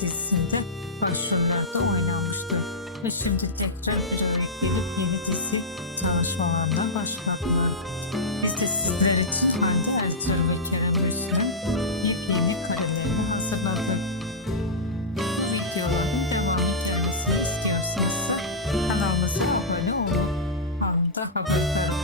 dizisinde başrollerde oynanmıştır. Ve şimdi tekrar bir araya gelip yeni dizi çalışmalarına başladılar. Biz de sizler için Hande Ertuğrul ve Kerem Gürsel'in yepyeni karelerini hazırladık. Videoların devamı gelmesini istiyorsanız kanalımıza abone olun. Anında haberdar